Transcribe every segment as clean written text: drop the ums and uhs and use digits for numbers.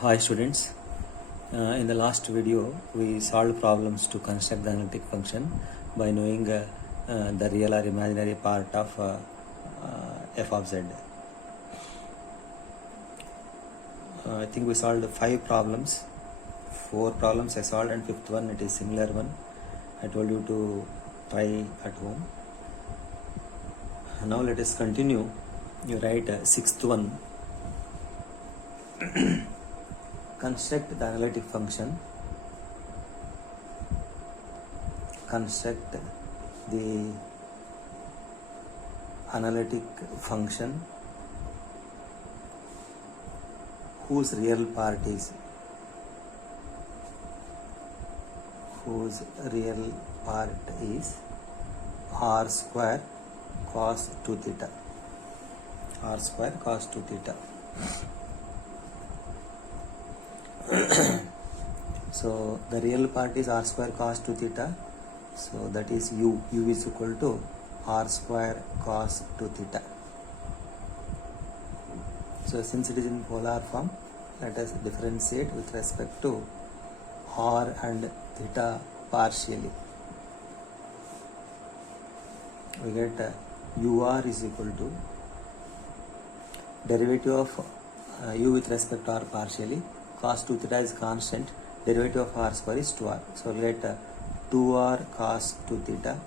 Hi students, in the last video we solved problems to construct the analytic function by knowing the real or imaginary part of f of z. I think we solved 5 problems, 4 problems I solved and 5th one it is similar one. I told you to try at home. Now let us continue. You write 6th one. Construct the analytic function. Construct the analytic function whose real part is r square cos 2 theta. R square cos 2 theta. So the real part is r square cos 2 theta. So that is u. U is equal to r square cos 2 theta. So since it is in polar form, let us differentiate with respect to r and theta partially. We get ur is equal to derivative of u with respect to r partially. Cos 2 theta is constant. Derivative of r square is 2r. So we'll get 2r cos 2 theta,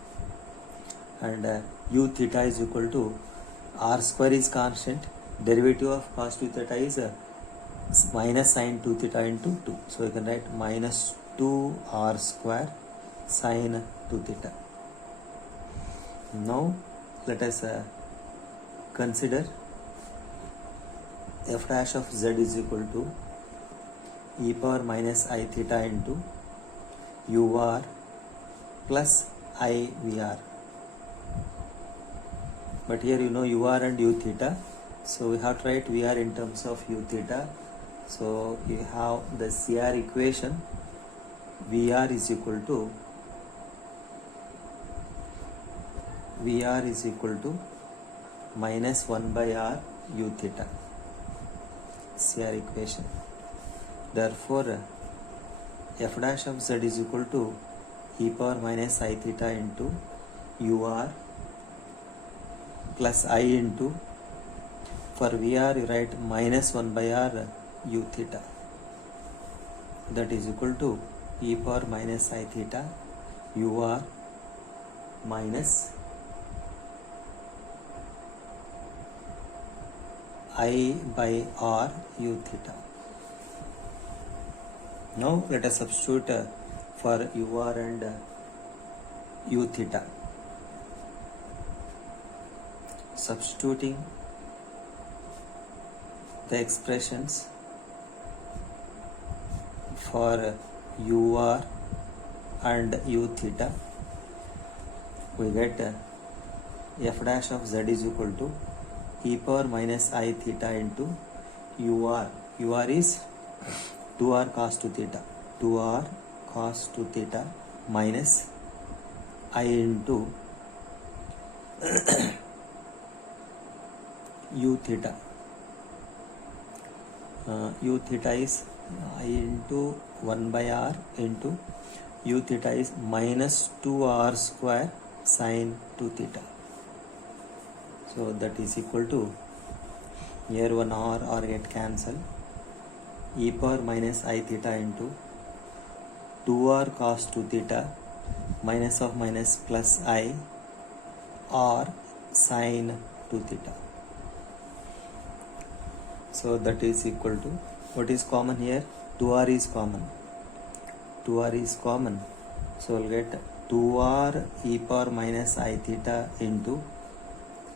and u theta is equal to r square is constant. Derivative of cos 2 theta is minus sin 2 theta into 2. So you can write minus 2r square sin 2 theta. Now let us consider f dash of z is equal to e power minus I theta into ur plus I vr. But here you know ur and u theta, so we have to write vr in terms of u theta. So you have the CR equation. vr is equal to minus 1 by r u theta. CR equation. Therefore f dash of z is equal to e power minus I theta into ur plus I into, for vr you write minus 1 by r u theta, that is equal to e power minus I theta ur minus I by r u theta. Now let us substitute for ur and u theta. Substituting the expressions for ur and u theta, we get f dash of z is equal to e power minus I theta into ur. Ur is 2r cos 2 theta. 2r cos 2 theta minus I into u theta. U theta is I into 1 by r into u theta is minus 2r square sin 2 theta. So that is equal to, here 1 r get cancel, e power minus I theta into 2r cos 2 theta minus of minus plus I r sin 2 theta. So that is equal to, what is common here? 2r is common. 2r is common. So we'll get 2r e power minus I theta into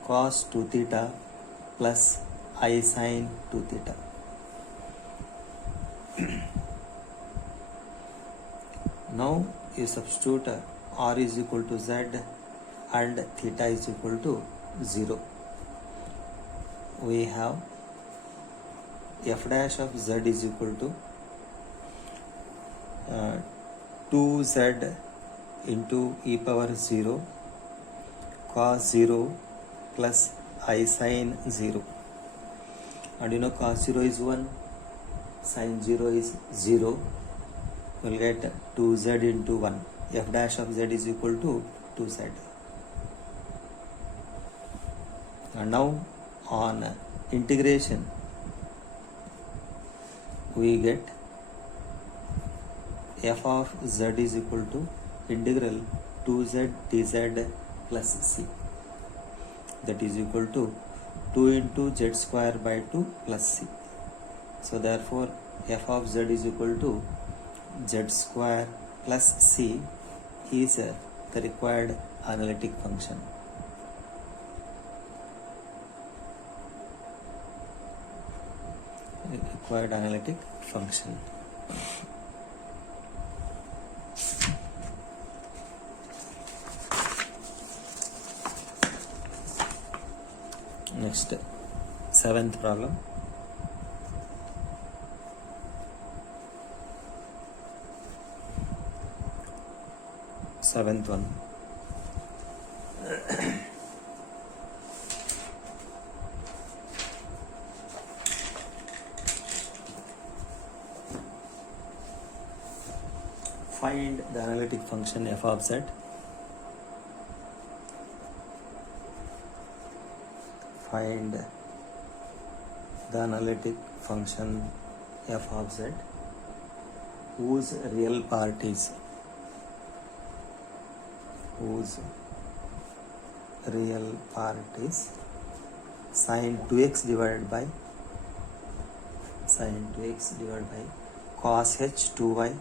cos 2 theta plus I sin 2 theta. Now you substitute r is equal to z and theta is equal to 0. We have f dash of z is equal to 2z into e power 0 cos 0 plus I sin 0, and you know cos 0 is 1, Sine 0 is 0. We'll get 2z into 1. F dash of z is equal to 2z. And now on integration, we get f of z is equal to integral 2z dz plus c. That is equal to 2 into z square by 2 plus c. So therefore f of z is equal to z square plus c is the required analytic function. Required analytic function. Next, seventh problem. Seventh one. Find the analytic function f of z. Find the analytic function f of z whose real part is sine 2x divided by cos h 2y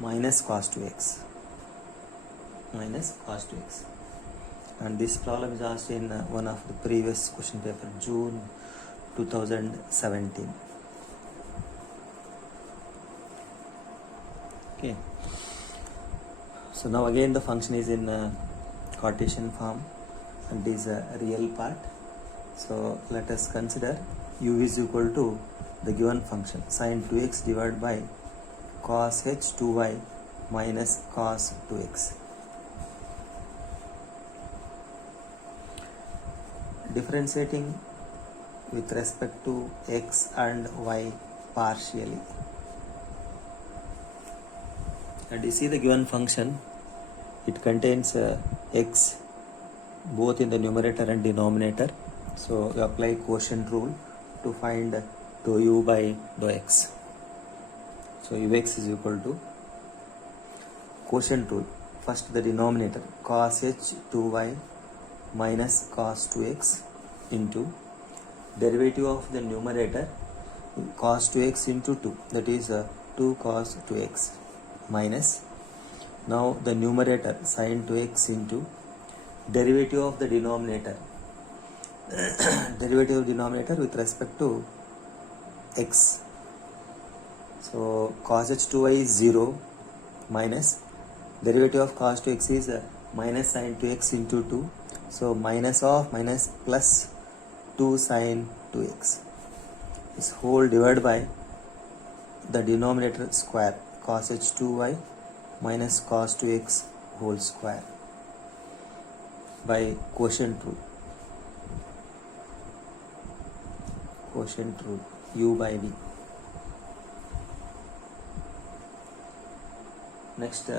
minus cos 2x. And this problem is asked in one of the previous question paper, June 2017. Okay. So now again the function is in Cartesian form and is a real part. So let us consider u is equal to the given function sine 2x divided by cos h 2y minus cos 2x. Differentiating with respect to x and y partially. And you see the given function, it contains x both in the numerator and denominator. So we apply quotient rule to find dou u by dou x. So ux is equal to quotient rule. First the denominator cos h 2y minus cos 2x into derivative of the numerator cos 2x into 2, that is 2 cos 2x minus now the numerator sin 2x into derivative of the denominator with respect to x. So cos h 2y is 0 minus derivative of cos 2x is minus sin 2x into 2. So minus of minus plus 2 sin 2x is whole divided by the denominator square cos h 2y minus cos 2x whole square by quotient rule u by v. Next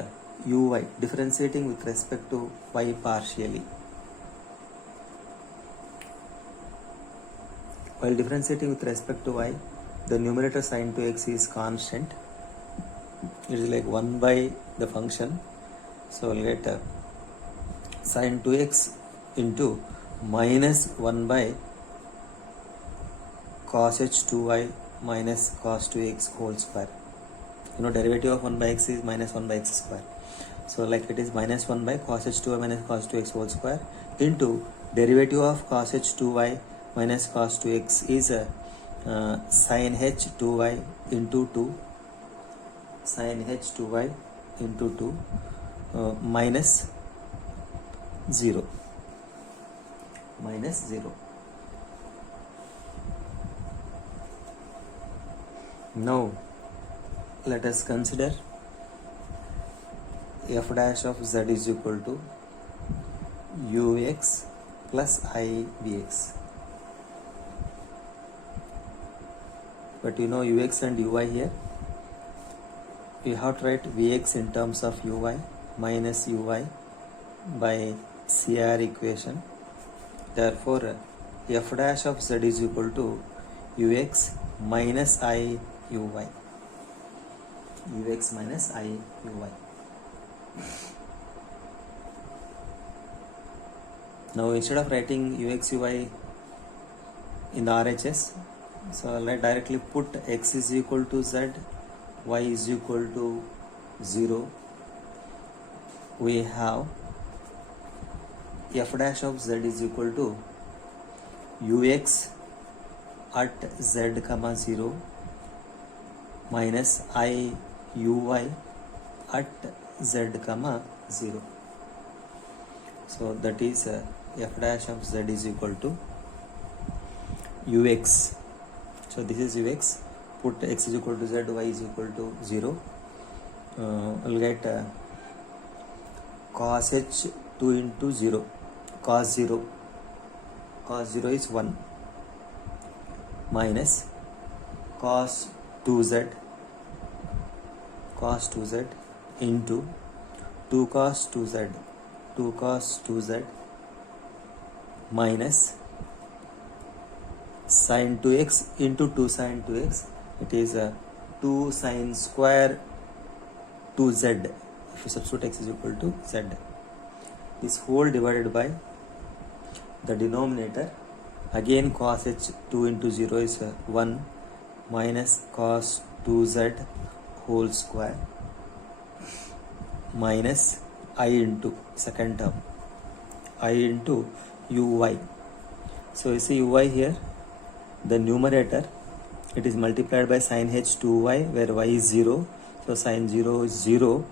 uy, differentiating with respect to y partially. While differentiating with respect to y, the numerator sin 2x is constant. It is like 1 by the function. So we'll get sin 2x into minus 1 by cos h 2y minus cos 2x whole square. You know, derivative of 1 by x is minus 1 by x square. So like it is minus 1 by cos h 2y minus cos 2x whole square into derivative of cos h 2y minus cos 2x is sin h 2y into 2 sin h 2y into 2 minus 0 Now let us consider f dash of z is equal to ux plus I bx. but you know ux and uy here. You have to write vx in terms of uy minus uy by CR equation. Therefore, f dash of z is equal to ux minus I uy. Ux minus I uy. Now instead of writing ux uy in the RHS, so let directly put x is equal to z, y is equal to 0. We have f dash of z is equal to ux at z comma 0 minus I uy at z comma 0. So that is f dash of z is equal to ux. So this is ux. Put x is equal to z, y is equal to 0. We'll get cos h 2 into 0. Cos 0. Cos 0 is 1 minus cos 2z. Cos 2z into 2 cos 2z. 2 cos 2z minus sin 2x into 2 sin 2x. It is 2 sin square 2z. If you substitute x is equal to z, this whole divided by the denominator. Again cos h 2 into 0 is 1 minus cos 2z whole square minus I into second term I into uy. So you see uy here, the numerator, it is multiplied by sin h 2y where y is 0. So sin 0 is 0.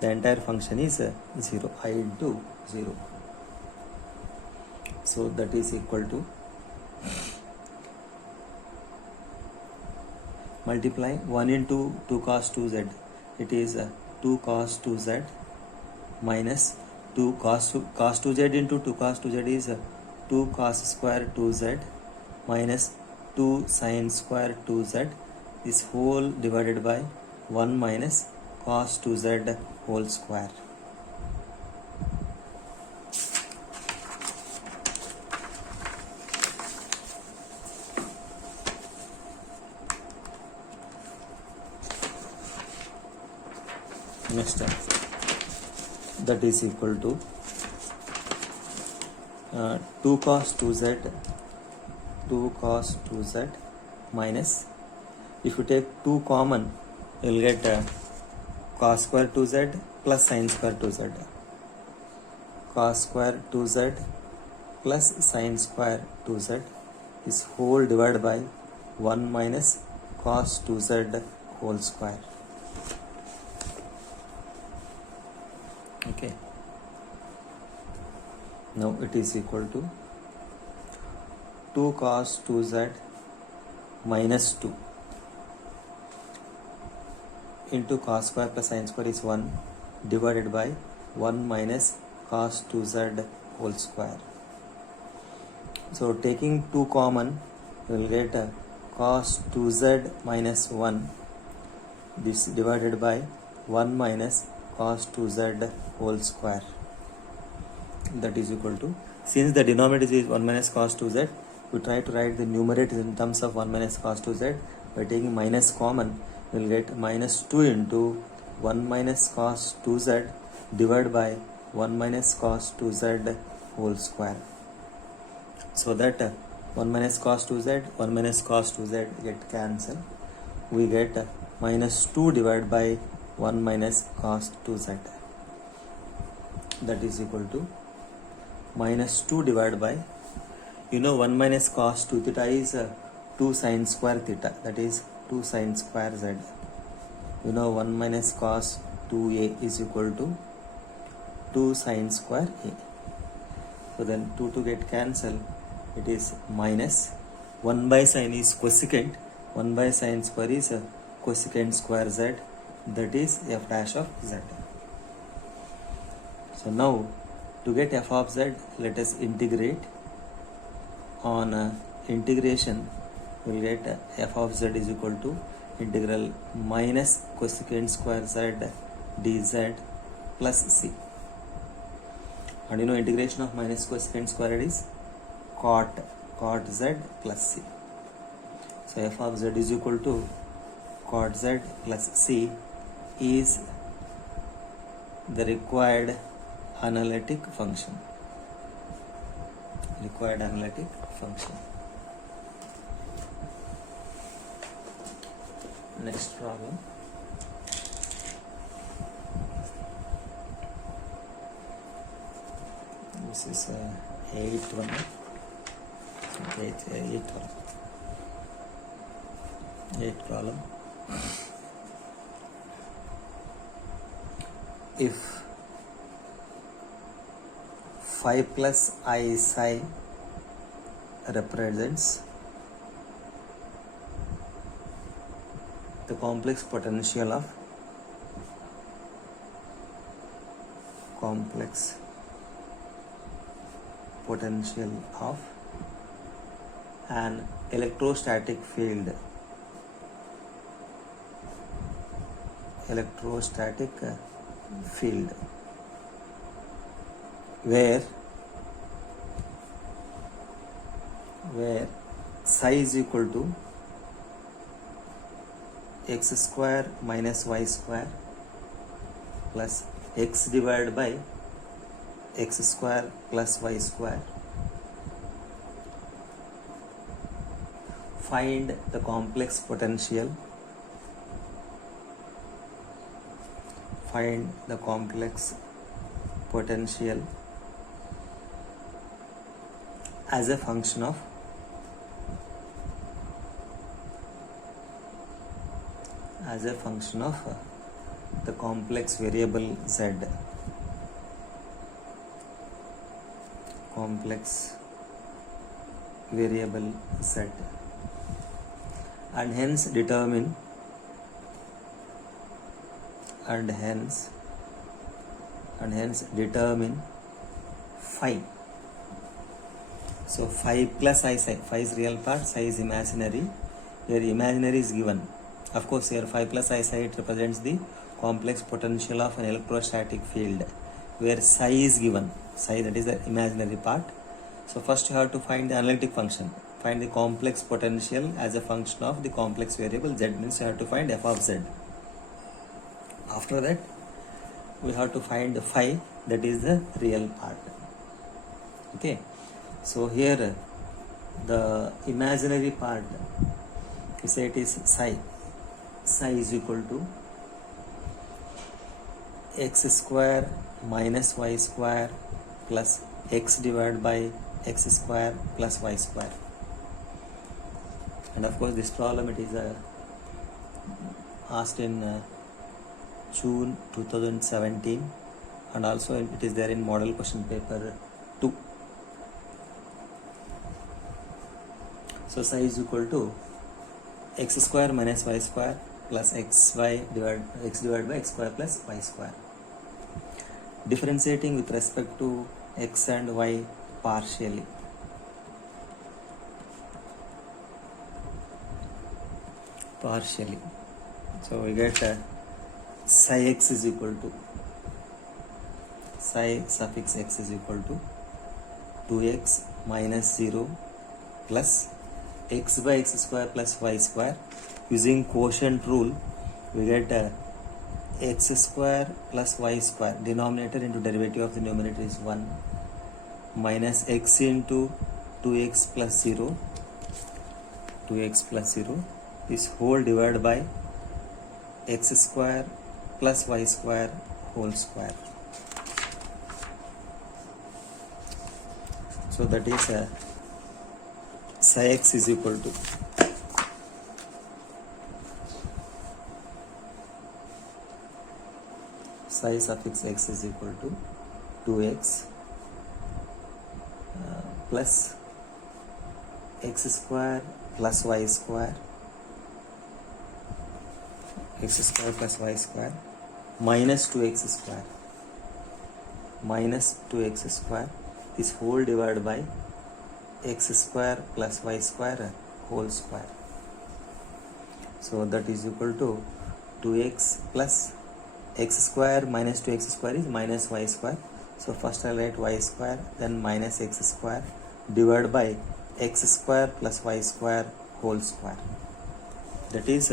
The entire function is 0. I into 0. So that is equal to multiply 1 into 2 cos 2z. It is 2 cos 2z minus 2 cos 2z into 2 cos 2z is 2 cos square 2z minus 2 sin square 2z. This whole divided by 1 minus cos 2z whole square. Next step, that is equal to 2 cos 2z minus, if you take 2 common, you will get cos square 2z plus sin square 2z. Cos square 2z plus sin square 2z is whole divided by 1 minus cos 2z whole square. Okay. Now it is equal to 2 cos 2z minus 2 into cos square plus sin square is 1 divided by 1 minus cos 2z whole square. So taking 2 common, we will get cos 2z minus 1, this divided by 1 minus cos 2z whole square. That is equal to, since the denominator is 1 minus cos 2z, we try to write the numerator in terms of 1 minus cos 2z. By taking minus common, we will get minus 2 into 1 minus cos 2z divided by 1 minus cos 2z whole square. So that 1 minus cos 2z, 1 minus cos 2z get cancelled. We get minus 2 divided by 1 minus cos 2z. That is equal to minus 2 divided by, 1 minus cos 2 theta is 2 sin square theta, that is 2 sin square z. 1 minus cos 2a is equal to 2 sin square a. So then 2 get cancelled. It is minus 1 by sin is cosecant, 1 by sin square is cosecant square z, that is f dash of z. So now to get f of z, let us integrate. On integration, we'll get f of z is equal to integral minus cosecant square z dz plus c. And you know integration of minus cosecant square is cot z plus c. So f of z is equal to cot z plus c is the required analytic function. Required analytic function. Next problem. This is eighth one. Eighth problem. If 5 plus I psi represents the complex potential of an electrostatic field where psi is equal to x square minus y square plus x divided by x square plus y square. Find the complex potential. Find the complex potential as a function of the complex variable z. And hence determine phi. So phi plus I psi. Phi is real part, psi is imaginary. Here imaginary is given. Of course here phi plus I psi, it represents the complex potential of an electrostatic field where psi is given. Psi, that is the imaginary part. So first you have to find the analytic function. Find the complex potential as a function of the complex variable z, means you have to find f of z. After that we have to find phi, that is the real part. Okay, so here the imaginary part, you say it is psi is equal to x square minus y square plus x divided by x square plus y square. And of course this problem, it is asked in June 2017, and also it is there in model question paper 2. So psi is equal to x square minus y square plus x divided by x square plus y square. Differentiating with respect to x and y partially. So we get psi x is equal to psi suffix x is equal to 2x minus 0 plus x by x square plus y square. Using quotient rule, we get x square plus y square, denominator into derivative of the numerator is 1, minus x into 2x plus 0 is whole divided by x square plus y square whole square. So that is psi x is equal to psi suffix x is equal to 2x plus x square plus y square minus 2x square is whole divided by x square plus y square whole square. So that is equal to 2x plus x square minus 2x square is minus y square. So first I'll write y square, then minus x square divided by x square plus y square whole square. That is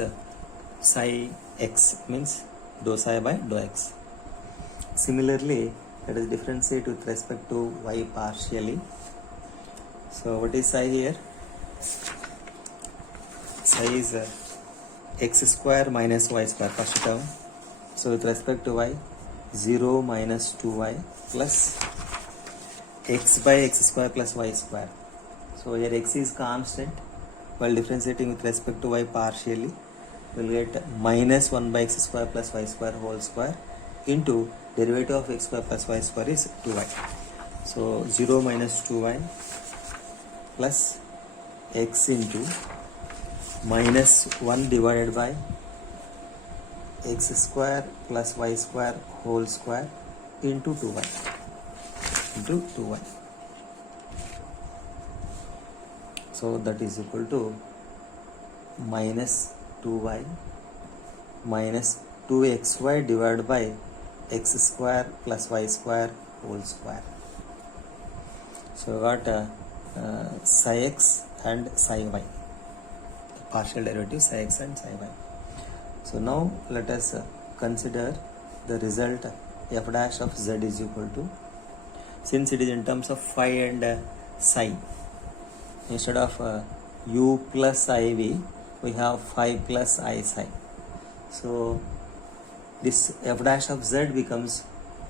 psi x, means dou psi by dou x. Similarly, let us differentiate with respect to y partially. So what is psi here? Psi is x square minus y square, first term. So with respect to y, 0 minus 2y plus x by x square plus y square. So here x is constant. While differentiating with respect to y partially, we'll get minus 1 by x square plus y square whole square into derivative of x square plus y square is 2y. So 0 minus 2y plus x into minus 1 divided by x square plus y square whole square into 2y. So that is equal to minus 2y minus 2xy divided by x square plus y square whole square. So we got psi x and psi y, partial derivative psi x and psi y. So now let us consider the result f dash of z is equal to, since it is in terms of phi and psi, instead of u plus iv, we have phi plus I psi. So this f dash of z becomes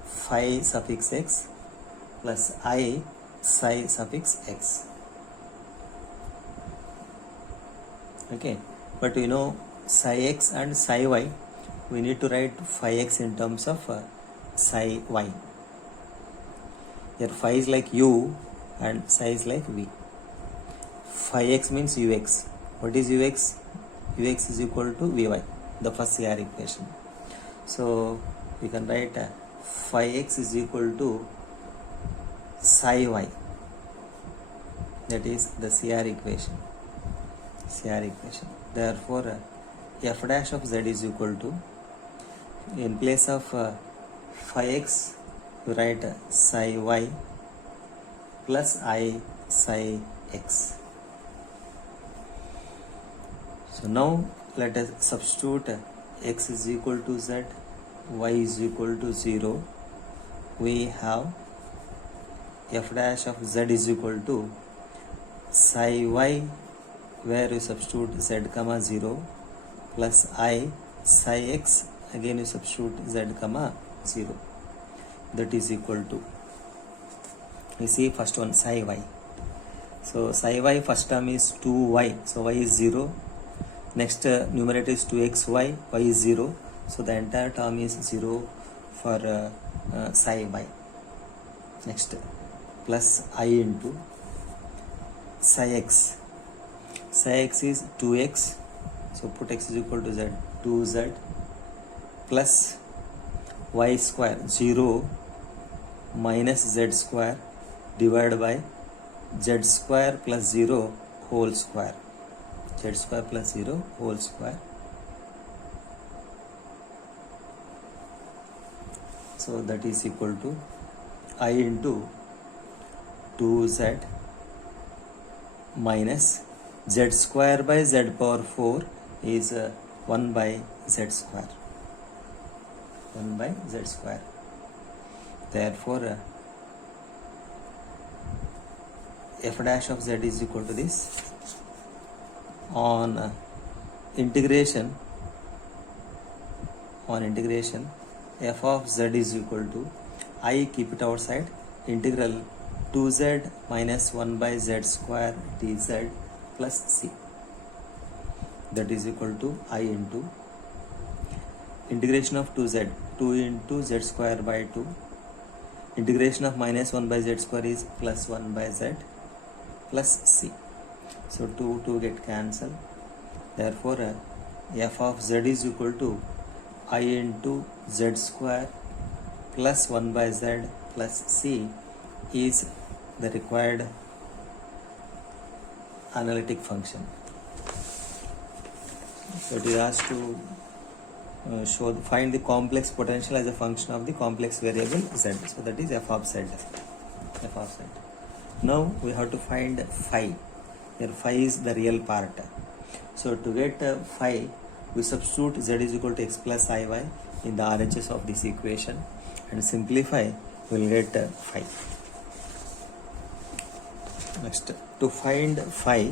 phi suffix x plus I psi suffix x. Okay, but you know psi x and psi y, we need to write phi x in terms of psi y. Here phi is like u and psi is like v. Phi x means ux. What is ux? Ux is equal to vy, the first CR equation. So we can write phi x is equal to psi y. That is the CR equation. Therefore, f dash of z is equal to, in place of phi x, we write psi y plus I psi x. So now let us substitute x is equal to z, y is equal to 0. We have f dash of z is equal to psi y, where you substitute z comma 0, plus I psi x, again you substitute z comma 0. That is equal to, we see first one psi y. So psi y first term is 2y, so y is 0. Next numerator is 2xy, y is 0. So the entire term is 0 for psi y. Next, plus I into psi x. Psi x is 2x, so put x is equal to z, 2z plus y square 0 minus z square divided by z square plus 0 whole square. Z square plus 0 whole square. So that is equal to I into 2z minus z square by z power 4 is 1 by z square. 1 by z square. Therefore, f dash of z is equal to this. On integration, f of z is equal to, I keep it outside, integral 2z minus 1 by z square dz plus c. That is equal to I into integration of 2z, 2 into z square by 2. Integration of minus 1 by z square is plus 1 by z plus c. So 2 get cancelled. Therefore, f of z is equal to I into z square plus 1 by z plus c is the required analytic function. So it is asked to find the complex potential as a function of the complex variable z. So that is f of z. F of z. Now we have to find phi. Here phi is the real part. So to get phi, we substitute z is equal to x plus iy in the RHS of this equation and simplify, we will get phi. Next, to find phi,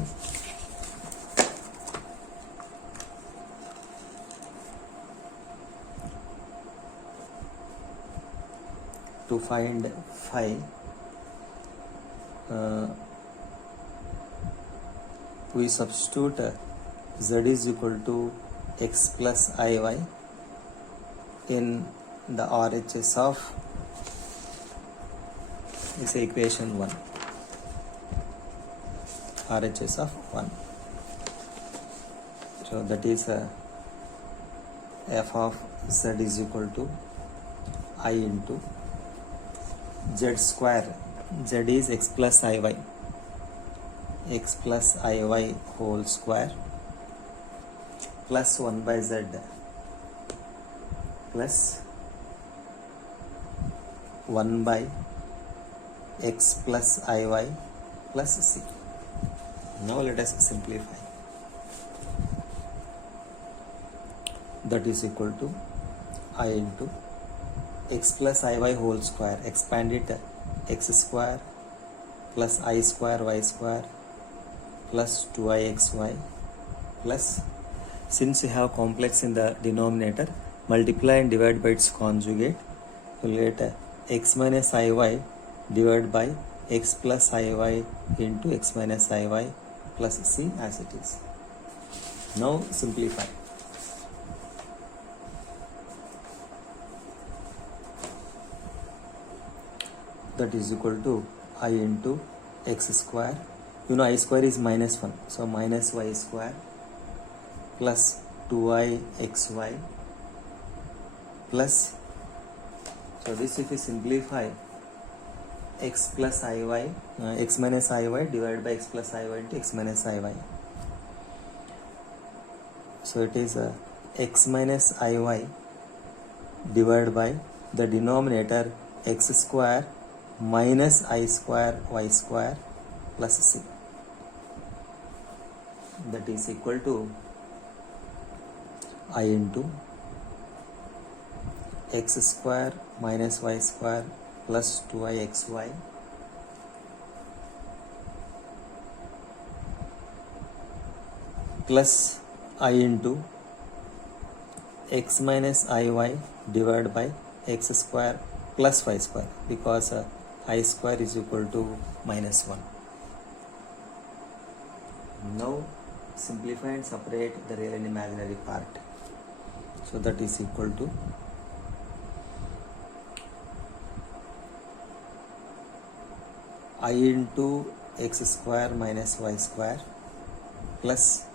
we substitute z is equal to x plus iy in the RHS of this equation 1. RHS of 1. So that is f of z is equal to I into z square. Z is x plus iy. X plus iy whole square plus 1 by z plus 1 by x plus iy plus c. Now let us simplify. That is equal to I into x plus iy whole square. Expand it, x square plus I square y square plus 2ixy plus, since we have complex in the denominator, multiply and divide by its conjugate. We will get x minus iy divided by x plus iy into x minus iy plus c as it is. Now simplify. That is equal to I into x square. You know I square is minus 1. So minus y square plus 2ixy plus, so this if we simplify, x plus iy, x minus iy divided by x plus iy into x minus iy. So it is x minus iy divided by the denominator x square minus I square y square plus c. That is equal to I into x square minus y square plus 2ixy plus I into x minus iy divided by x square plus y square, because I square is equal to minus 1. Now simplify and separate the real and imaginary part. So that is equal to I into x square minus y square plus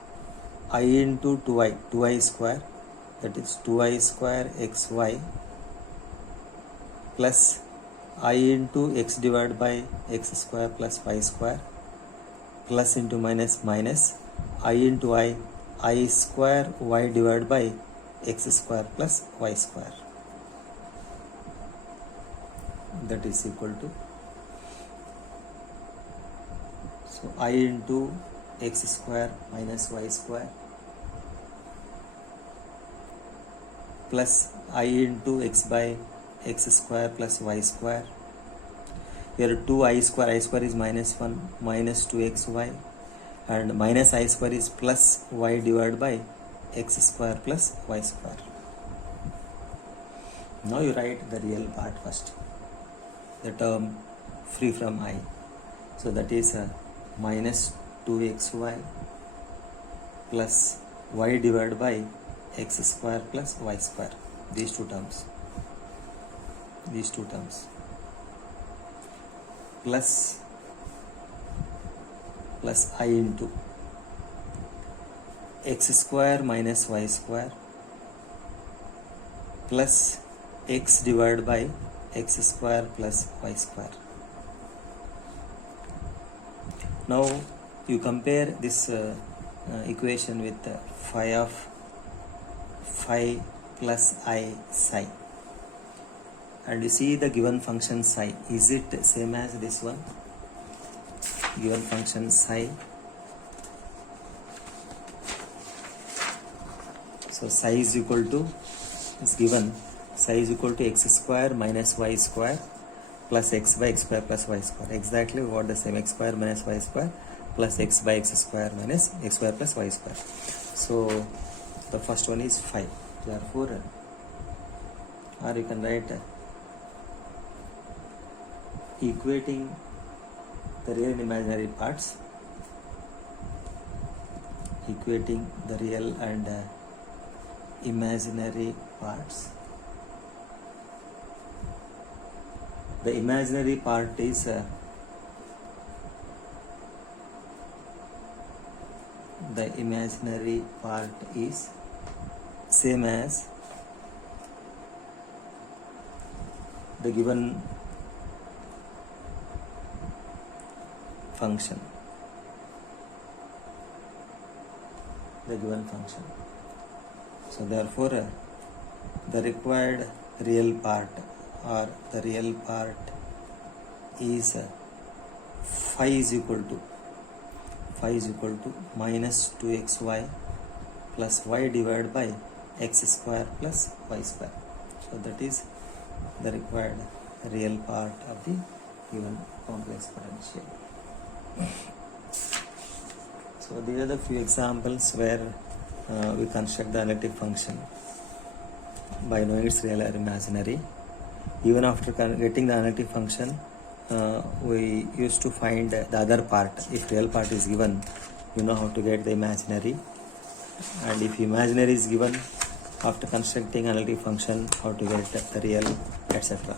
I into 2i square, that is 2i square xy plus I into x divided by x square plus y square plus into minus minus I into I square y divided by x square plus y square. That is equal to, so I into x square minus y square plus I into x by x square plus y square. Here 2i square is minus 1 minus 2xy, and minus I square is plus y divided by x square plus y square. Now you write the real part first, the term free from I. So that is minus 2xy plus y divided by x square plus y square. These two terms plus I into x square minus y square plus x divided by x square plus y square. Now you compare this equation with phi of phi plus I psi. And you see the given function psi, is it same as this one? Given function psi. So psi is equal to, is given, psi is equal to x square minus y square plus x by x square plus y square. Exactly we got the same, x square minus y square plus x by x square minus x square plus y square. So the first one is phi. Therefore, or you can write equating the real and imaginary parts, equating the real and imaginary parts. The imaginary part is same as the given function. So therefore, the required real part, or the real part, is phi is equal to minus 2xy plus y divided by x square plus y square. So that is the required real part of the given complex potential. So these are the few examples where we construct the analytic function by knowing its real or imaginary. Even after getting the analytic function, we used to find the other part. If real part is given, you know how to get the imaginary, and if imaginary is given, after constructing analytic function, how to get the real, etc.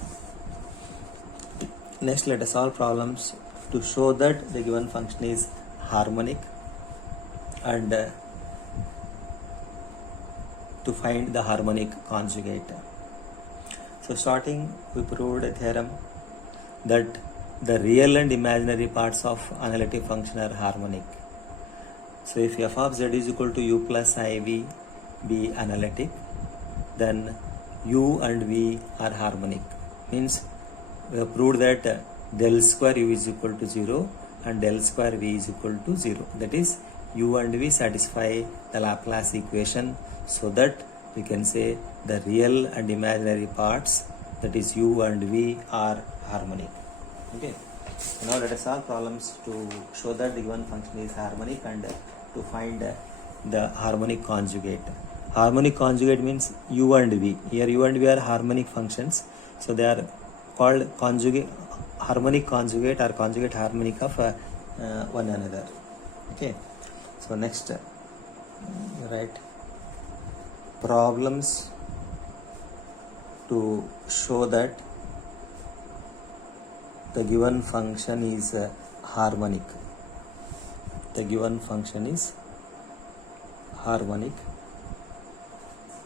Next, let us solve problems to show that the given function is harmonic, and to find the harmonic conjugate. So starting, we proved a theorem that the real and imaginary parts of analytic function are harmonic. So if f of z is equal to u plus iv be analytic, then u and v are harmonic. Means we have proved that del square u is equal to 0 and del square v is equal to 0. That is, u and v satisfy the Laplace equation, so that we can say the real and imaginary parts, that is u and v, are harmonic. Okay. Now let us solve problems to show that the given function is harmonic and to find the harmonic conjugate. Harmonic conjugate means u and v. Here u and v are harmonic functions, so they are called harmonic conjugate or conjugate harmonic of one another. Okay. So next, write problems to show that the given function is harmonic. The given function is harmonic,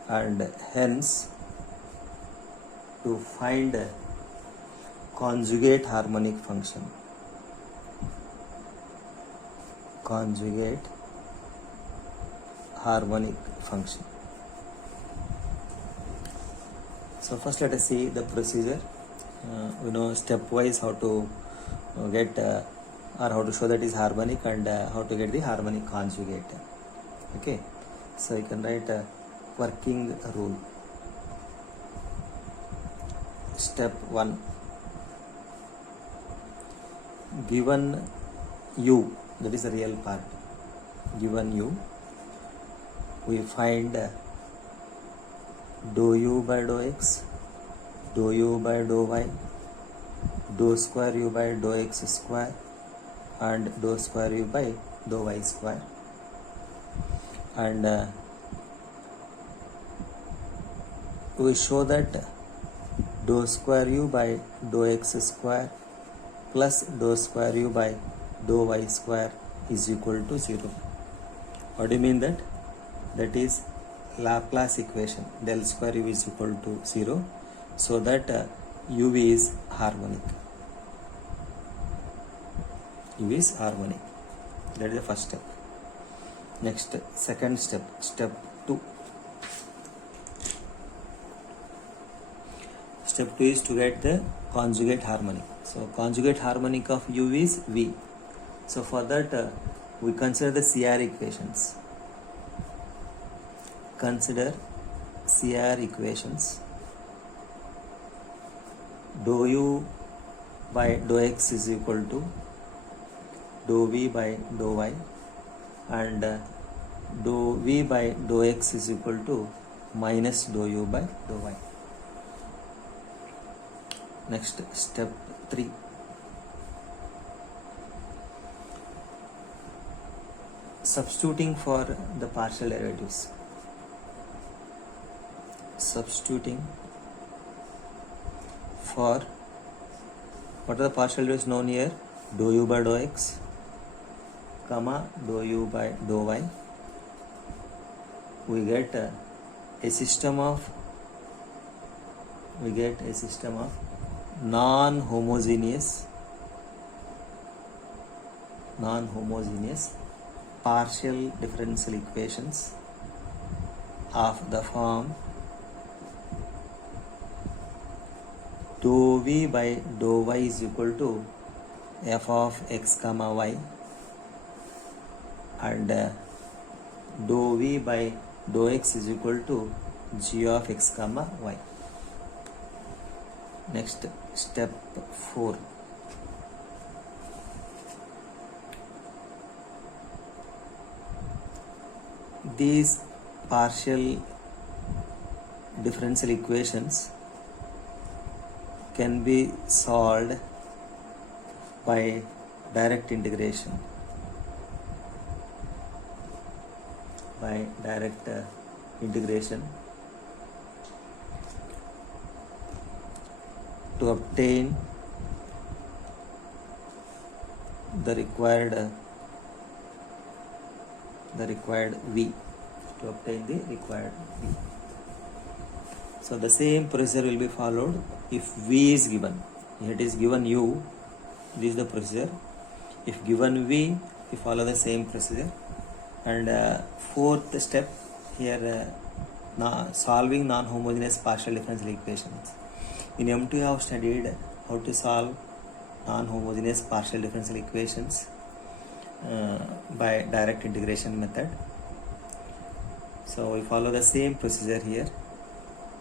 and hence to find conjugate harmonic function. Conjugate harmonic function. So first let us see the procedure. We know stepwise how to get or how to show that is harmonic, and how to get the harmonic conjugate. Okay, so you can write a working rule. Step 1. Given u, that is the real part, given u, we find dou u by dou x, dou u by dou y, dou square u by dou x square, and dou square u by dou y square. And we show that dou square u by dou x square plus dou square u by dou y square is equal to 0. What do you mean that? That is Laplace equation, del square u is equal to 0, so that u is harmonic. U is harmonic. That is the first step. Next, second step, step 2. Step 2 is to get the conjugate harmonic. So conjugate harmonic of u is v. So for that we consider the CR equations. Consider CR equations. Dou u by dou x is equal to dou v by dou y, and dou v by dou x is equal to minus dou u by dou y. Next, step 3. Substituting for the partial derivatives. Substituting for what are the partial derivatives known here? Dou u by dou x, comma dou u by dou y. We get a system of non-homogeneous partial differential equations of the form dou v by dou y is equal to f of x comma y, and dou v by dou x is equal to g of x comma y. Next, step 4. These partial differential equations can be solved by direct integration. To obtain the required v. So the same procedure will be followed if v is given. It is given u, this is the procedure. If given v, we follow the same procedure. And fourth step here, solving non-homogeneous partial differential equations. In M2 you have studied how to solve non-homogeneous partial differential equations by direct integration method. So we follow the same procedure here,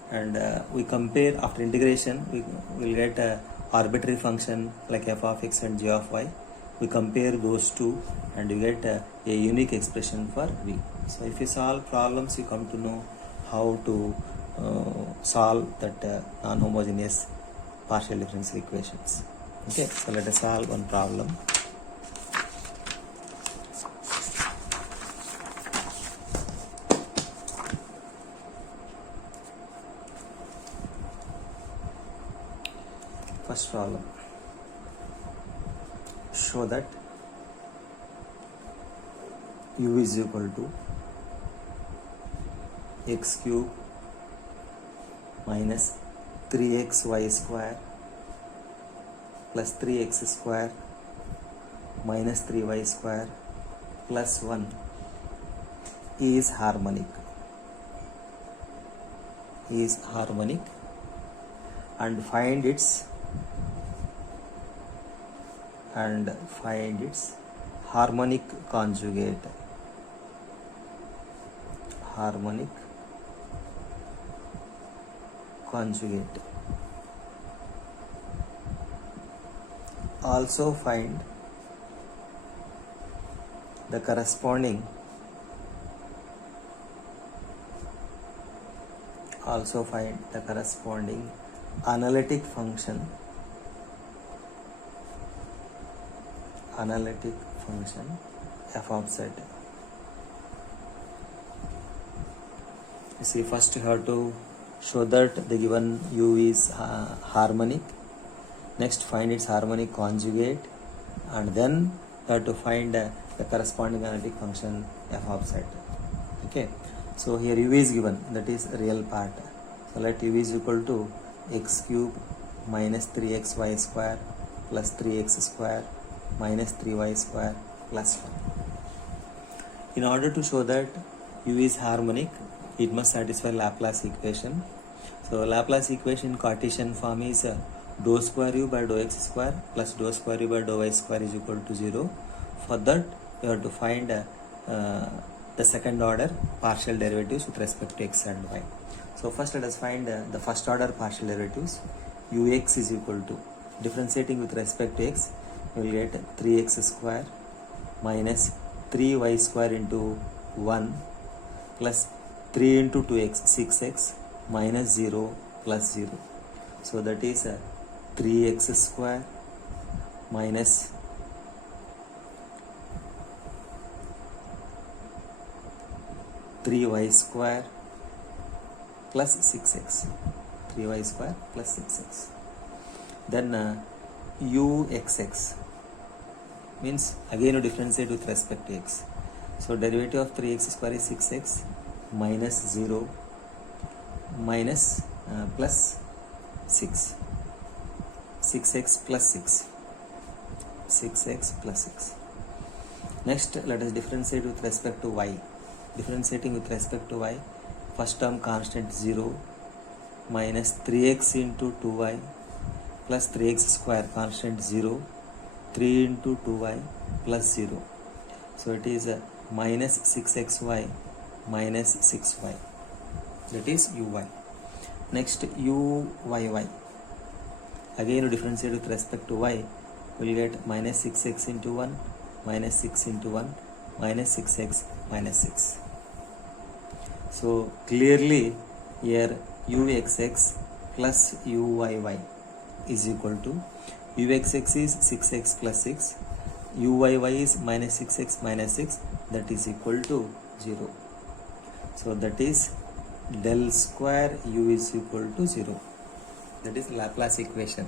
and we compare. After integration we will get a arbitrary function like f of x and g of y. We compare those two and you get a unique expression for v. So if you solve problems, you come to know how to solve that non-homogeneous partial differential equations. Okay, so let us solve one problem. First problem. Show that u is equal to x cube minus 3xy square plus 3x square minus 3y square plus 1 is harmonic. And find its harmonic conjugate. Also find the corresponding analytic function f of z. You see, first you have to show that the given u is harmonic. Next, find its harmonic conjugate, and then you have to find the corresponding analytic function f of z. Okay, so here u is given, that is real part. So let u is equal to x cube minus 3xy square plus 3x square minus 3y square plus 1. In order to show that u is harmonic, it must satisfy Laplace equation. So Laplace equation in Cartesian form is dou square u by dou x square plus dou square u by dou y square is equal to 0. For that, you have to find the second order partial derivatives with respect to x and y. So first let us find the first order partial derivatives. Ux is equal to, differentiating with respect to x, you will get 3x square minus 3y square into 1 plus 3 into 2x, 6x minus 0 plus 0. So that is 3x square minus 3y square plus 6x. 3y square plus 6x. Then uxx means again you differentiate with respect to x. So derivative of 3x square is 6x minus 0 minus plus 6. 6x plus 6. 6x plus 6. Next, let us differentiate with respect to y. Differentiating with respect to y, first term constant 0 minus 3x into 2y plus 3x square constant 0, 3 into 2y plus 0. So it is minus 6xy minus 6y. That is uy. Next uyy. Again you differentiate with respect to y, we will get minus 6x into 1 minus 6 into 1 minus 6x minus 6. So clearly here uxx plus uyy is equal to, uxx is 6x plus 6, uyy is minus 6x minus 6, that is equal to 0. So that is del square u is equal to 0. That is Laplace equation.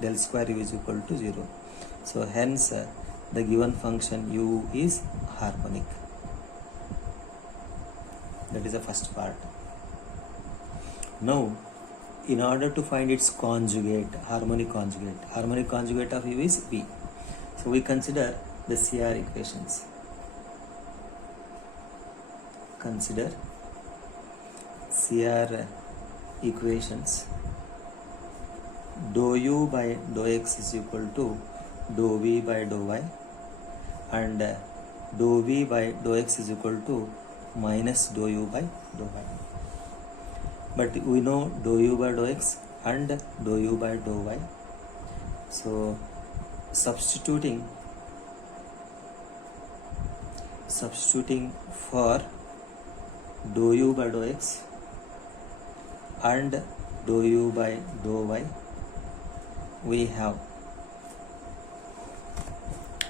Del square u is equal to 0. So hence the given function u is harmonic. That is the first part. Now, in order to find its conjugate, harmonic conjugate of u is v. So we consider the CR equations. Consider CR equations. Dou u by dou x is equal to dou v by dou y, and dou v by dou x is equal to minus dou u by dou y. But we know dou u by dou x and dou u by dou y. So substituting for dou u by dou x and dou u by dou y, we have,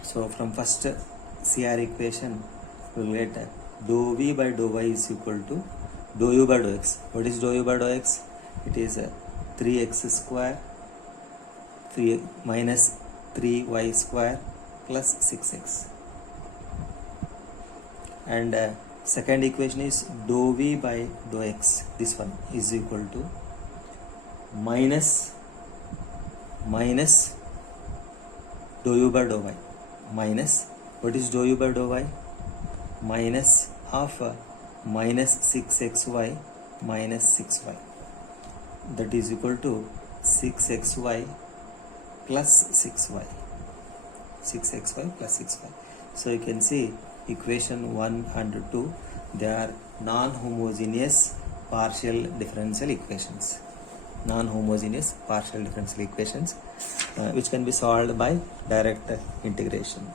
so from first CR equation we will get dou v by dou y is equal to dou u by dou x. What is dou u by dou x? It is 3x square minus 3y square plus 6x. And second equation is dou v by dou x. This one is equal to minus dou u by dou y, minus, what is dou u by dou y? Minus of minus 6xy minus 6y, that is equal to 6xy plus 6y. 6xy plus 6y. So you can see equation 1 and 2, they are non-homogeneous partial differential equations. Non-homogeneous partial differential equations which can be solved by direct integration.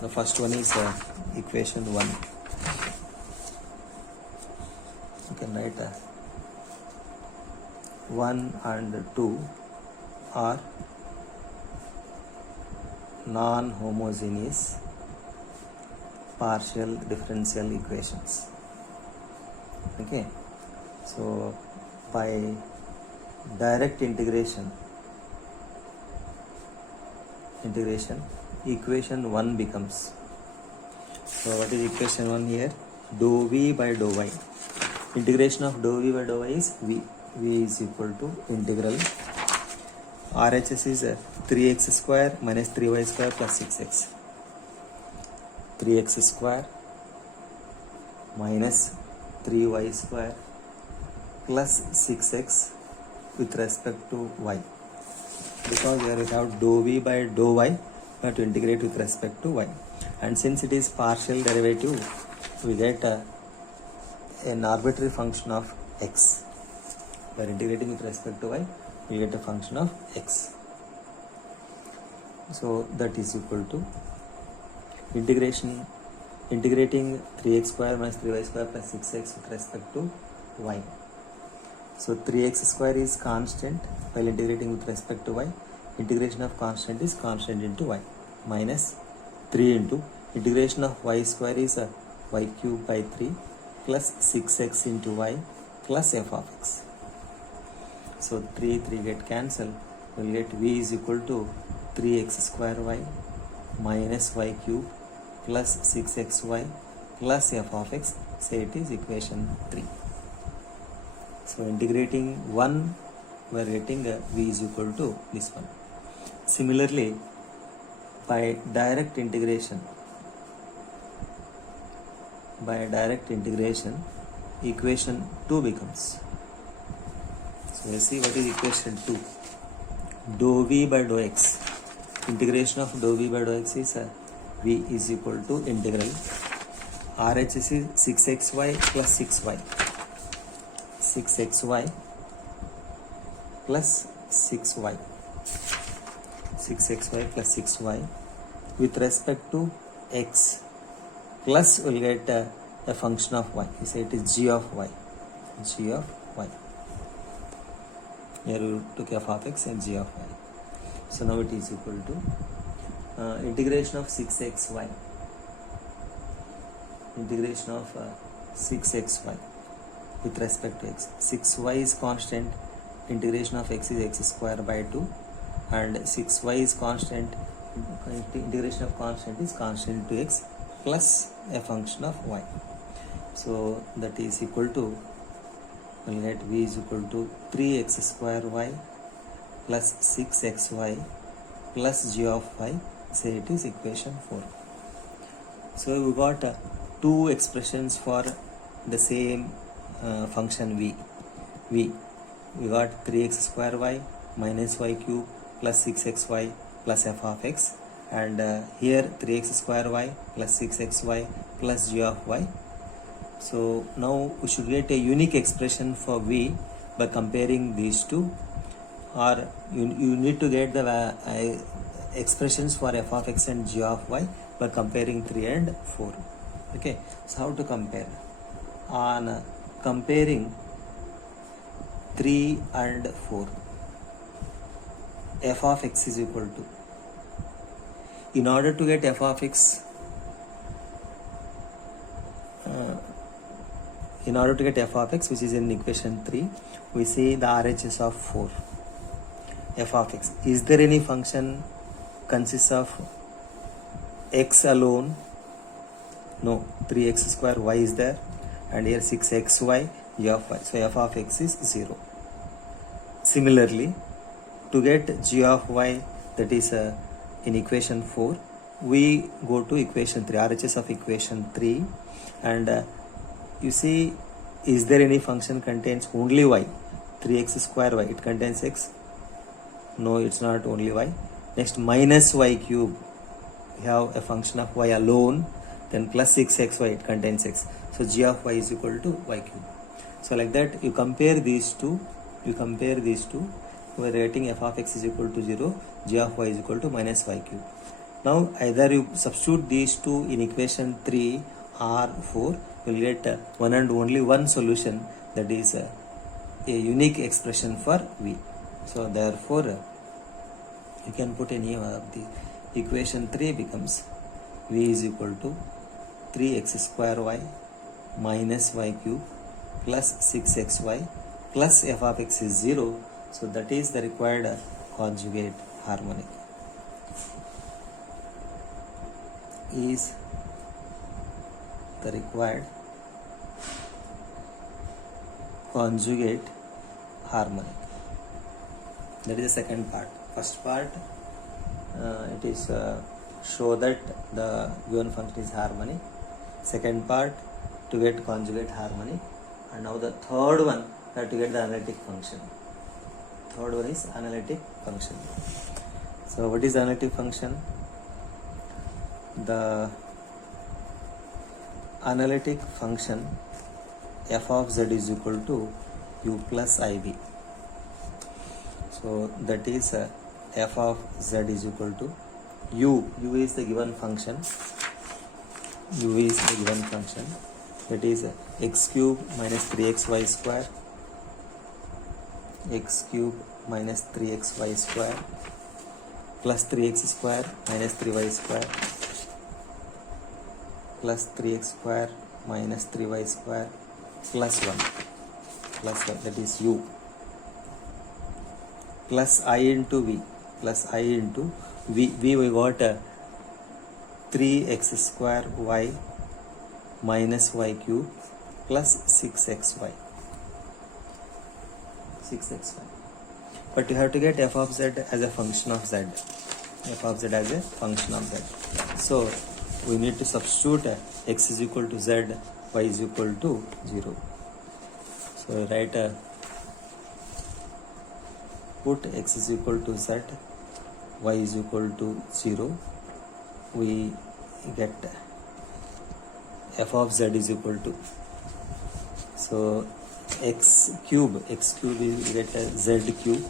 The first one is equation 1. You can write 1 and 2 are non-homogeneous partial differential equations. Okay, so by direct integration, equation 1 becomes, so what is equation 1 here? Dou v by dou y. Integration of dou v by dou y is v. V is equal to integral RHS is 3x square minus 3y square plus 6x. 3x square minus 3y square plus 6x with respect to y. Because here we have dou v by dou y, we have to integrate with respect to y. And since it is partial derivative, we get an arbitrary function of x. We are integrating with respect to y, we get a function of x. So that is equal to integrating 3x square minus 3y square plus 6x with respect to y. So 3x square is constant while integrating with respect to y. Integration of constant is constant into y, minus 3 into integration of y square is y cube by 3 plus 6x into y plus f of x. So 3 get cancelled. We will get v is equal to 3x square y minus y cube plus 6xy plus f of x. Say it is equation 3. So integrating 1, we are getting v is equal to this one. Similarly, by direct integration, equation 2 becomes. So let's see what is equation 2. Dou v by dou x. Integration of dou v by dou x is v is equal to integral RHS is 6xy plus 6y. 6xy plus 6y. 6xy plus 6y with respect to x, plus we'll get a function of y. We say it is g of y. G of y. Here we took f of x and g of y. So now it is equal to integration of 6xy. Integration of 6xy with respect to x. 6y is constant. Integration of x is x square by 2. And 6y is constant. Integration of constant is constant to x plus a function of y. So that is equal to, we'll get v is equal to 3x square y plus 6xy plus g of y. Say it is equation 4. So we got two expressions for the same function v. We got 3x square y minus y cube plus 6xy plus f of x, and here 3x square y plus 6xy plus g of y. So now we should get a unique expression for v by comparing these two, or you need to get the expressions for f of x and g of y by comparing 3 and 4. Okay, so how to compare? On comparing 3 and 4, f of x is equal to, in order to get f of x, which is in equation 3, we see the RHS of 4. F of x. Is there any function consists of x alone? No. 3x square y is there, and here 6xy g of y. So f of x is 0. Similarly, to get g of y, that is in equation 4, we go to equation 3, RHS of equation 3, and you see, is there any function contains only y? 3x square y, it contains x? No, it's not only y. Next, minus y cube, we have a function of y alone, then plus 6xy, it contains x. So g of y is equal to y cube. So like that, you compare these two, we are getting f of x is equal to 0, g of y is equal to minus y cube. Now either you substitute these two in equation 3 or 4, you will get one and only one solution, that is a unique expression for v. So therefore you can put any of the equation 3 becomes v is equal to 3x square y minus y cube plus 6xy plus f of x is 0. So that is the required conjugate harmonic. Is the required conjugate harmonic. That is the second part. first part, it is show that the given function is harmonic. Second part, to get conjugate harmonic. And now the third one, we have to get the analytic function. Third one is analytic function. So what is analytic function? The analytic function f of z is equal to u plus ib. So that is f of z is equal to u. U is the given function. U is the given function. That is x cube minus 3xy square. X cube minus 3xy square plus 3x square minus 3y square plus 3x square minus 3y square plus 1, that is u, plus I into v, we got 3x square y minus y cube plus 6xy. But you have to get f of z as a function of z. So we need to substitute x is equal to z, y is equal to 0. So write put x is equal to z, y is equal to 0. We get f of z is equal to, so x cube we get z cube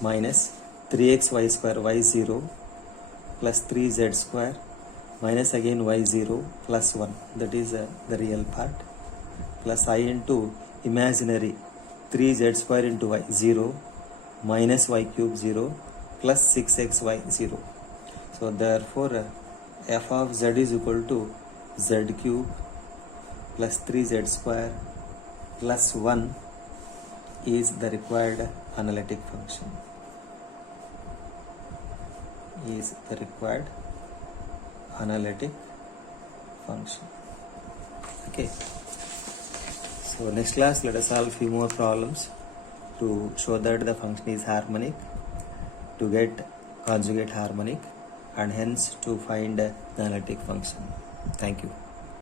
minus 3xy square y 0 plus 3z square minus again y 0 plus 1, that is the real part, plus I into imaginary 3z square into y 0 minus y cube 0 plus 6xy 0. So therefore f of z is equal to z cube plus 3z square plus 1 is the required analytic function. Okay. So next class let us solve few more problems to show that the function is harmonic, to get conjugate harmonic, and hence to find the analytic function. Thank you.